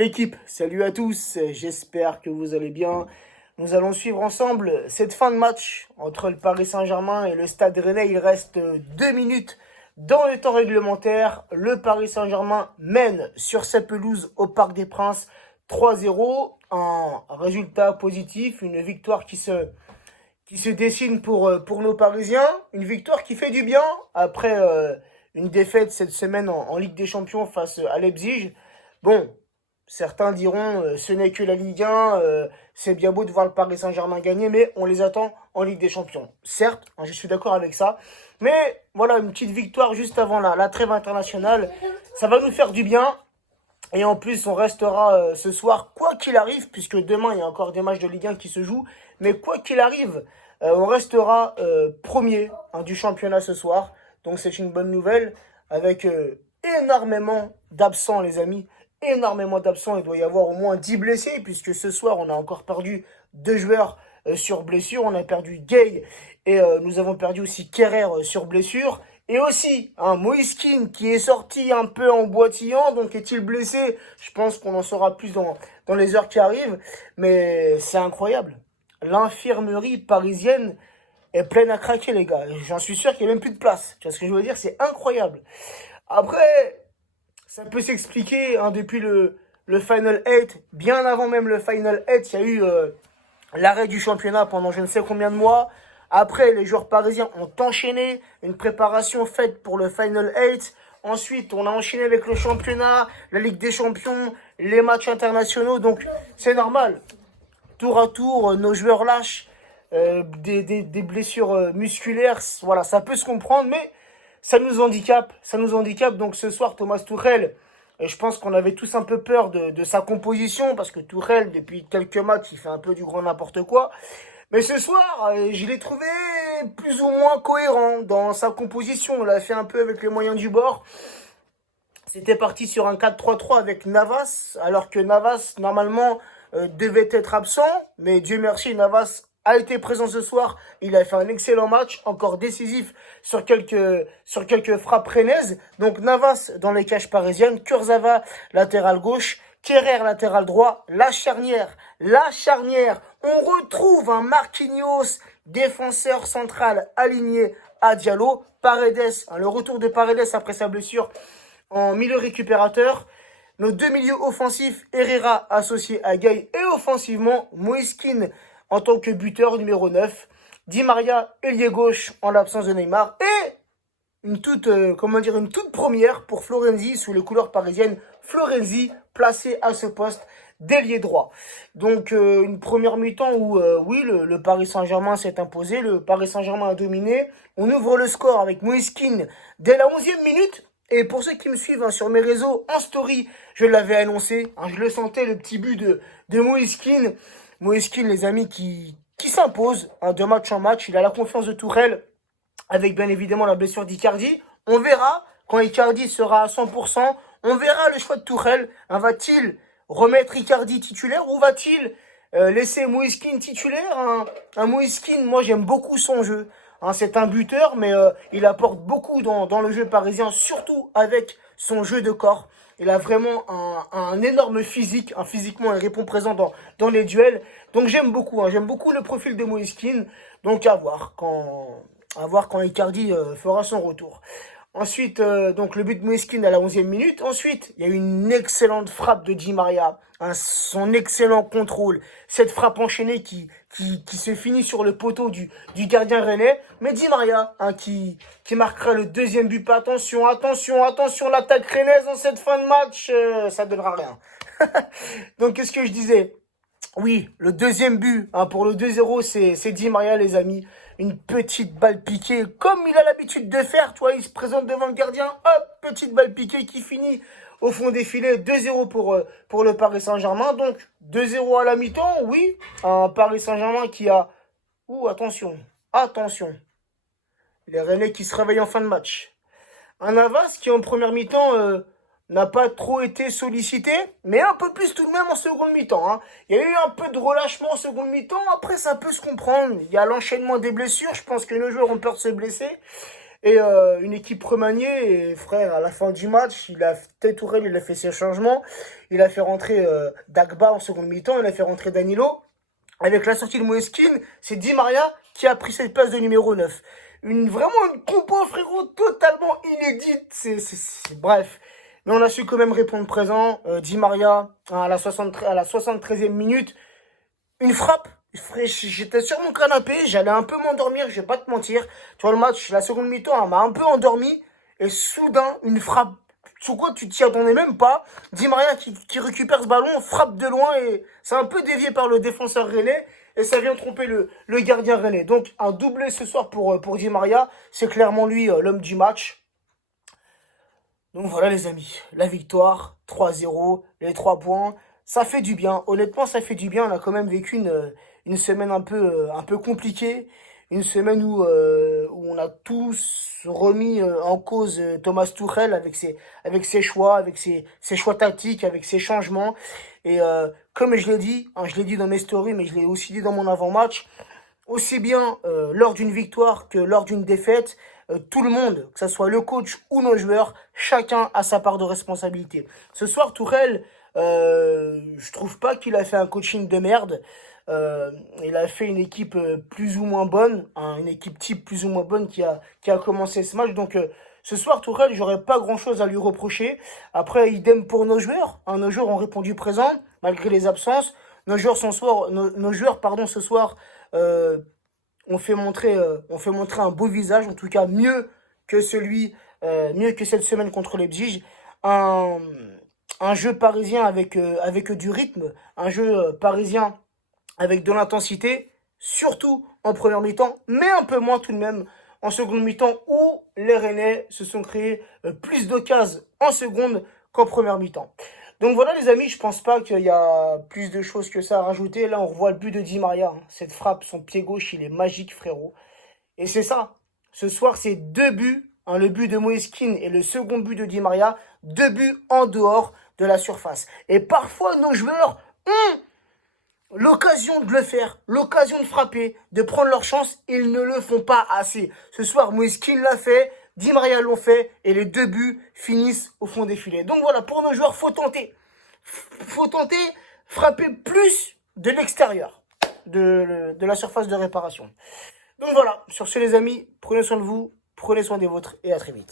L'équipe, salut à tous, j'espère que vous allez bien. Nous allons suivre ensemble cette fin de match entre le Paris Saint-Germain et le Stade Rennais. Il reste 2 minutes dans le temps réglementaire. Le Paris Saint-Germain mène sur sa pelouse au Parc des Princes 3-0. Un résultat positif, une victoire qui se dessine pour nos Parisiens. Une victoire qui fait du bien après une défaite cette semaine en Ligue des Champions face à Leipzig. Bon, certains diront ce n'est que la Ligue 1, c'est bien beau de voir le Paris Saint-Germain gagner, mais on les attend en Ligue des Champions. Certes, je suis d'accord avec ça, mais voilà, une petite victoire juste avant la trêve internationale, ça va nous faire du bien. Et en plus, on restera ce soir, quoi qu'il arrive, puisque demain, il y a encore des matchs de Ligue 1 qui se jouent. Mais quoi qu'il arrive, on restera premier du championnat ce soir. Donc c'est une bonne nouvelle, avec énormément d'absents, les amis. Énormément d'absents. Il doit y avoir au moins 10 blessés, puisque ce soir, on a encore perdu 2 joueurs sur blessure. On a perdu Gay et nous avons perdu aussi Kerrer sur blessure. Et aussi, Moïse Kean qui est sorti un peu en boitillant, donc est-il blessé? Je pense qu'on en saura plus dans les heures qui arrivent. Mais c'est incroyable. L'infirmerie parisienne est pleine à craquer, les gars. J'en suis sûr qu'il n'y a même plus de place. Tu vois ce que je veux dire? C'est incroyable. Après, ça peut s'expliquer depuis le Final 8. Bien avant même le Final 8, il y a eu l'arrêt du championnat pendant je ne sais combien de mois. Après, les joueurs parisiens ont enchaîné une préparation faite pour le Final 8. Ensuite, on a enchaîné avec le championnat, la Ligue des Champions, les matchs internationaux. Donc, c'est normal. Tour à tour, nos joueurs lâchent des blessures musculaires. Voilà, ça peut se comprendre, mais ça nous handicape. Ça nous handicape. Donc, ce soir, Thomas Tuchel, je pense qu'on avait tous un peu peur de sa composition, parce que Tuchel, depuis quelques matchs, il fait un peu du grand n'importe quoi. Mais ce soir, je l'ai trouvé plus ou moins cohérent dans sa composition. On l'a fait un peu avec les moyens du bord. C'était parti sur un 4-3-3 avec Navas, alors que Navas, normalement, devait être absent. Mais Dieu merci, Navas a été présent ce soir. Il a fait un excellent match, encore décisif sur quelques frappes rennaises. Donc Navas dans les cages parisiennes, Kurzawa latéral gauche, Kerrer latéral droit, la charnière. On retrouve un Marquinhos, défenseur central aligné à Diallo. Paredes, le retour de Paredes après sa blessure en milieu récupérateur. Nos deux milieux offensifs, Herrera associé à Gay, et offensivement, Moïse Kean en tant que buteur numéro 9. Di Maria, ailier gauche en l'absence de Neymar. Et une toute première pour Florenzi sous les couleurs parisiennes. Florenzi placé à ce poste d'ailier droit. Donc une première mi-temps où oui, le Paris Saint-Germain s'est imposé, le Paris Saint-Germain a dominé. On ouvre le score avec Moïse Kean dès la 11e minute. Et pour ceux qui me suivent sur mes réseaux, en story, je l'avais annoncé. Je le sentais, le petit but de Moïse Kean. Moïse Kean, les amis, qui s'impose de match en match. Il a la confiance de Tourelle, avec bien évidemment la blessure d'Icardi. On verra quand Icardi sera à 100%. On verra le choix de Tourelle. Va-t-il remettre Icardi titulaire ou va-t-il laisser Moïse Kean titulaire? Un Moïse Kean, moi j'aime beaucoup son jeu. C'est un buteur, mais il apporte beaucoup dans le jeu parisien, surtout avec son jeu de corps. Il a vraiment un énorme physique. Physiquement, il répond présent dans les duels. Donc j'aime beaucoup. J'aime beaucoup le profil de Moïse Kean. Donc à voir quand Icardi fera son retour. Ensuite, donc le but de Moïse Kean à la 11e minute. Ensuite, il y a eu une excellente frappe de Di Maria. Son excellent contrôle. Cette frappe enchaînée qui se finit sur le poteau du gardien rennais. Mais Di Maria, qui marquera le deuxième but. Attention, l'attaque rennaise dans cette fin de match, ça donnera rien. Donc, qu'est-ce que je disais? Oui, le deuxième but pour le 2-0, c'est Di Maria, les amis. Une petite balle piquée, comme il a l'habitude de faire. Tu vois, il se présente devant le gardien. Hop, petite balle piquée qui finit au fond des filets. 2-0 pour le Paris Saint-Germain. Donc, 2-0 à la mi-temps, oui. Un Paris Saint-Germain qui a... attention. Les Rennais qui se réveillent en fin de match. Un Navas qui, en première mi-temps... n'a pas trop été sollicité, mais un peu plus tout de même en seconde mi-temps. Il y a eu un peu de relâchement en seconde mi-temps, après ça peut se comprendre. Il y a l'enchaînement des blessures, je pense que nos joueurs ont peur de se blesser. Et une équipe remaniée, et frère, à la fin du match, Tourelle, il a fait ses changements. Il a fait rentrer Dagba en seconde mi-temps, il a fait rentrer Danilo. Avec la sortie de Moeskin, c'est Di Maria qui a pris cette place de numéro 9. Vraiment une compo, frérot, totalement inédite. Bref. Mais on a su quand même répondre présent. Di Maria, à la 73e minute, une frappe. J'étais sur mon canapé, j'allais un peu m'endormir, je vais pas te mentir. Tu vois, le match, la seconde mi-temps, elle m'a un peu endormi. Et soudain, une frappe. Sur quoi tu t'y attendais même pas. Di Maria qui récupère ce ballon, frappe de loin et c'est un peu dévié par le défenseur rennais. Et ça vient tromper le gardien rennais. Donc un doublé ce soir pour Di Maria. C'est clairement lui l'homme du match. Donc voilà les amis, la victoire, 3-0, les 3 points, ça fait du bien. Honnêtement, ça fait du bien. On a quand même vécu une semaine un peu compliquée. Une semaine où on a tous remis en cause Thomas Tuchel avec ses choix, ses choix tactiques, avec ses changements. Et comme je l'ai dit, hein, je l'ai dit dans mes stories, mais je l'ai aussi dit dans mon avant-match, aussi bien lors d'une victoire que lors d'une défaite, tout le monde, que ce soit le coach ou nos joueurs, chacun a sa part de responsabilité. Ce soir, Tourelle, je trouve pas qu'il a fait un coaching de merde. Il a fait une équipe plus ou moins bonne, hein, une équipe type plus ou moins bonne qui a commencé ce match. Donc ce soir, Tourelle, j'aurais pas grand-chose à lui reprocher. Après, idem pour nos joueurs. Hein, nos joueurs ont répondu présent, malgré les absences. Nos joueurs, pardon, ce soir, euh, on fait montrer un beau visage, en tout cas mieux que cette semaine contre Leipzig. Un, un jeu parisien avec du rythme, un jeu parisien avec de l'intensité, surtout en première mi-temps, mais un peu moins tout de même en seconde mi-temps où les Rennais se sont créés plus d'occasions en seconde qu'en première mi-temps. Donc voilà les amis, je pense pas qu'il y a plus de choses que ça à rajouter. Là on revoit le but de Di Maria, hein. Cette frappe, son pied gauche, il est magique frérot. Et c'est ça. Ce soir c'est 2 buts, hein, le but de Moeskin et le second but de Di Maria, 2 buts en dehors de la surface. Et parfois nos joueurs ont l'occasion de le faire, l'occasion de frapper, de prendre leur chance, ils ne le font pas assez. Ce soir, Moeskin l'a fait, Di Maria l'ont fait, et les 2 buts finissent au fond des filets. Donc voilà, pour nos joueurs, faut tenter. Faut tenter, frapper plus de l'extérieur, de la surface de réparation. Donc voilà, sur ce les amis, prenez soin de vous, prenez soin des vôtres, et à très vite.